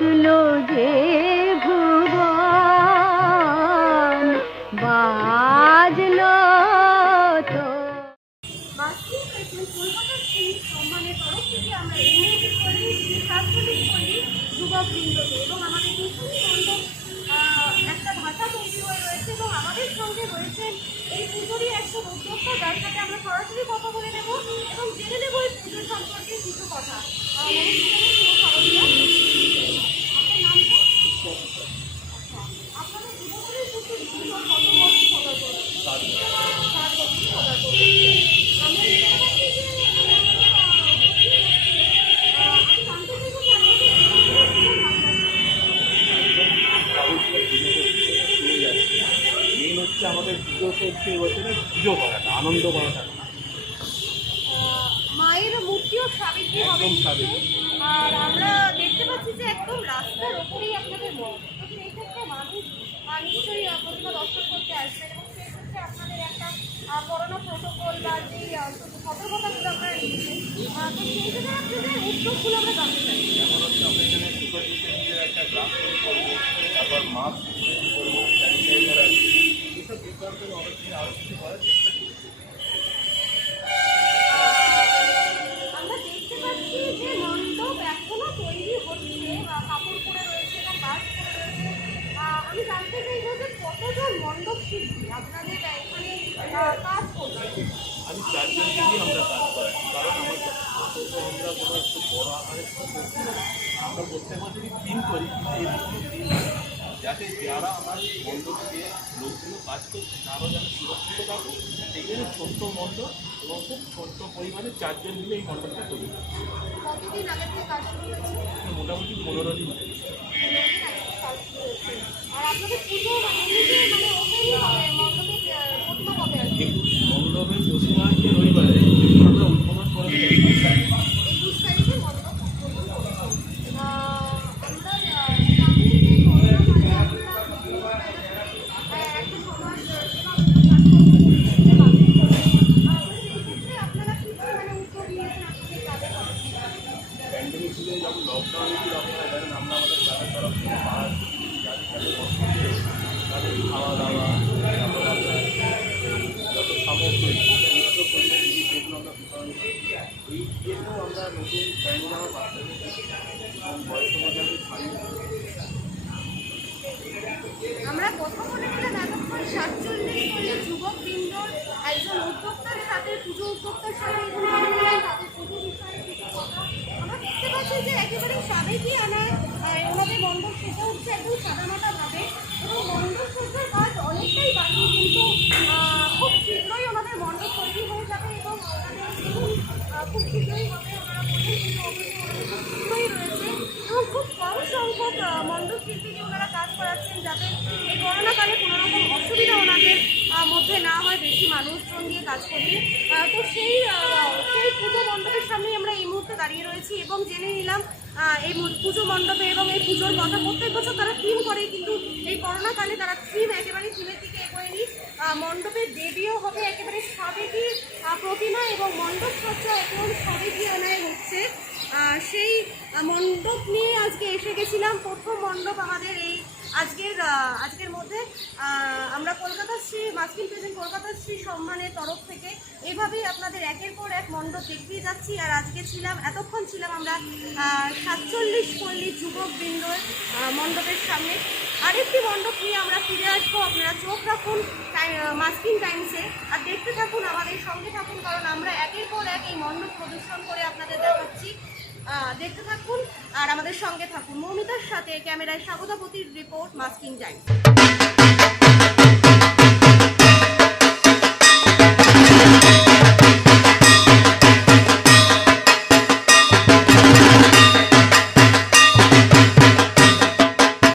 বাঁচলো যে ভুবন বাজলো তো। মাস্কিং প্রেজেন্ট কলকাতার সেই সম্মানের তরফ থেকে আমরা ইউনাইটেড করি সাংস্কৃতিক করি যুবকবৃন্দকে এবং আমাদের ভীষণই মণ্ডপ একটা ভাষা তৈরি হয়ে রয়েছে এবং আমাদের সঙ্গে রয়েছেন এই পুজোরই একজন উদ্যোক্তা, যার সাথে আমরা সরাসরি কথা বলে নেব এবং জেনে নেব এই পুজো সম্পর্কে কিছু কথা। আপনাদের যুবকের প্রতি কত বছর সদর করবেন? 7 বছর সদর করবেন। আমাদের পুজো হচ্ছে এবছরে পুজো করাটা, আনন্দ করাটা, মায়ের মূর্তিও সাবিত্রী হবে আর আমরা দেখতে পাচ্ছি যে একদম রাস্তার ওপরেই আপনাদের মঠ, তো সেই ক্ষেত্রে মানুষ নিশ্চয়ই প্রতিমা দর্শন করতে আসবেন এবং সেই ক্ষেত্রে আপনাদের একটা করোনা প্রোটোকল বা যে সতর্কতাগুলো আপনারা নিয়েছেন, তো সেই ক্ষেত্রে আপনাদের উদ্যোগগুলো আমরা জানতে চাই। যেমন হচ্ছে আমরা এখানে সুপার ডিস্টেন্সের একটা গ্রাফ করবো, তারপর মাস্ক করবো, স্যানিটাইজার আছে, এইসব বিজ্ঞাপনের অনেক কিছু আরও কিছু করার চেষ্টা করছি। আমরা দেখতে পাচ্ছি যে মণ্ডপ এখনো তৈরি হচ্ছে, কাপড় পরে রয়েছে এবং কাজ করে রয়েছে। আমি জানতে চাইবো যে কতজন মণ্ডপ শিল্পী আপনাদের এখানে কাজ করছে? আমি 4 জন দিয়েই আমরা কাজ করাই, কারণ আমরা কোনো একটু বড় আকারে করছি না। আমরা প্রত্যেক বছরই থিম করি, কিন্তু এই কোনো থিম যাতে যারা আমার মণ্ডপে লোকগুলো কাজ করছে তারাও যাতে সুরক্ষিত থাকুক, সেই জন্য ছোট্ট মণ্ডপ এবং খুব ছোট্ট পরিমাণে 4 জন মিলে এই মণ্ডপটা তৈরি করছি। কতদিন আগে থেকে কাজ শুরু হয়েছে? মোটামুটি 15 দিন। আর আপনাদের পুজো এমনিতে ওপেনই হবে, মণ্ডপে প্রতিমা কবে আসবে? মণ্ডপের প্রতিমা আসছে রবিবারে, আমরা উদ্বোধন করে 21 তারিখে। 21 তারিখে মণ্ডপ উদ্বোধন করবো। আমরা সামনে যে করোনা কালে আপনারা একটা সমাজ সেবা কাজ করছেন, সেই ক্ষেত্রে আপনারা কি উদ্যোগ নিয়েছেন আপনাদের কাজের তরফ থেকে? প্যান্ডেমিক ছিল, যখন লকডাউন ছিল আপনারা জানেন, আমরা আমাদের ক্লাবের তরফ থেকে পাড়ার যাদের সাথে বসে তাদের খাওয়া দাওয়া, তারপর আপনার যত সামগ্রী নিত্য পরিমাণ জিনিস যেগুলো আমরা বিতরণ করি, এই ইয়েতেও আমরা নতুন প্যান্ডেল আমার বাচ্চাদের এবং বয়স্ক মহিলাদের শাড়ি। আমরা কথা বলে গেলাম এতক্ষণ 47 যুবকবৃন্দর একজন উদ্যোক্তার সাথে, পুজো উদ্যোক্তার সাথে এবং তাদের পুজো বিষয়ে কিছু কথা। আমরা দেখতে পাচ্ছি যে একেবারে সাবেকি আনায় ওনাদের মণ্ডপ সেটা হচ্ছে একদম সাদামাটাভাবে এবং মণ্ডপ সজ্জার কাজ অনেকটাই বাকি, কিন্তু খুব শীঘ্রই ওনাদের মণ্ডপ তৈরি হয়ে যাবে এবং খুব শীঘ্রই হবে ওনারা বলছেন, কিন্তু অবশ্যই খুব শীঘ্রই রয়েছে এবং খুব কম সংখ্যক মণ্ডপ শিল্পীকে ওনারা কাজ করাচ্ছেন যাতে এই করোনাকালে কোনো রকম অসুবিধা ওনাদের মধ্যে না হয় বেশি মানুষজন দিয়ে কাজ করিয়ে। তো সেই পুজো মণ্ডপের সামনেই আমরা এই মুহূর্তে দাঁড়িয়ে রয়েছি এবং জেনে নিলাম এই পুজো মণ্ডপে এবং এই পুজোর কথা। প্রত্যেক বছর তারা থিম করে, কিন্তু এই করোনাকালে তারা একেবারে থিমের দিকে এগোয়নি। মণ্ডপের দেবীও হবে একেবারে সাবেকি প্রতিমা এবং মণ্ডপ সজ্জা একদম সাবেকি আনায় হচ্ছে। সেই মণ্ডপ নিয়ে আজকে এসে গেছিলাম। প্রথম মণ্ডপ আমাদের এই আজকের মধ্যে আমরা কলকাতাশ্রী মাস্কিং প্রেজেন্ট কলকাতাশ্রী সম্মানের তরফ থেকে এভাবেই আপনাদের একের পর এক মণ্ডপ দেখিয়ে যাচ্ছি। আর এতক্ষণ ছিলাম আমরা 47 পল্লী যুবকবৃন্দর মণ্ডপের সামনে। আরেকটি মণ্ডপ নিয়ে আমরা ফিরে আসবো। আপনারা চোখ রাখুন মাস্কিং টাইমসে আর দেখতে থাকুন, আমাদের সঙ্গে থাকুন, কারণ আমরা একের পর এক এই মণ্ডপ প্রদর্শন করে আপনাদের দেখাচ্ছি। দেখতে থাকুন আর আমাদের সঙ্গে থাকুন। মৌমিতার সাথে ক্যামেরায় স্বাগতাপতির রিপোর্ট, মাস্কিং টাইমস।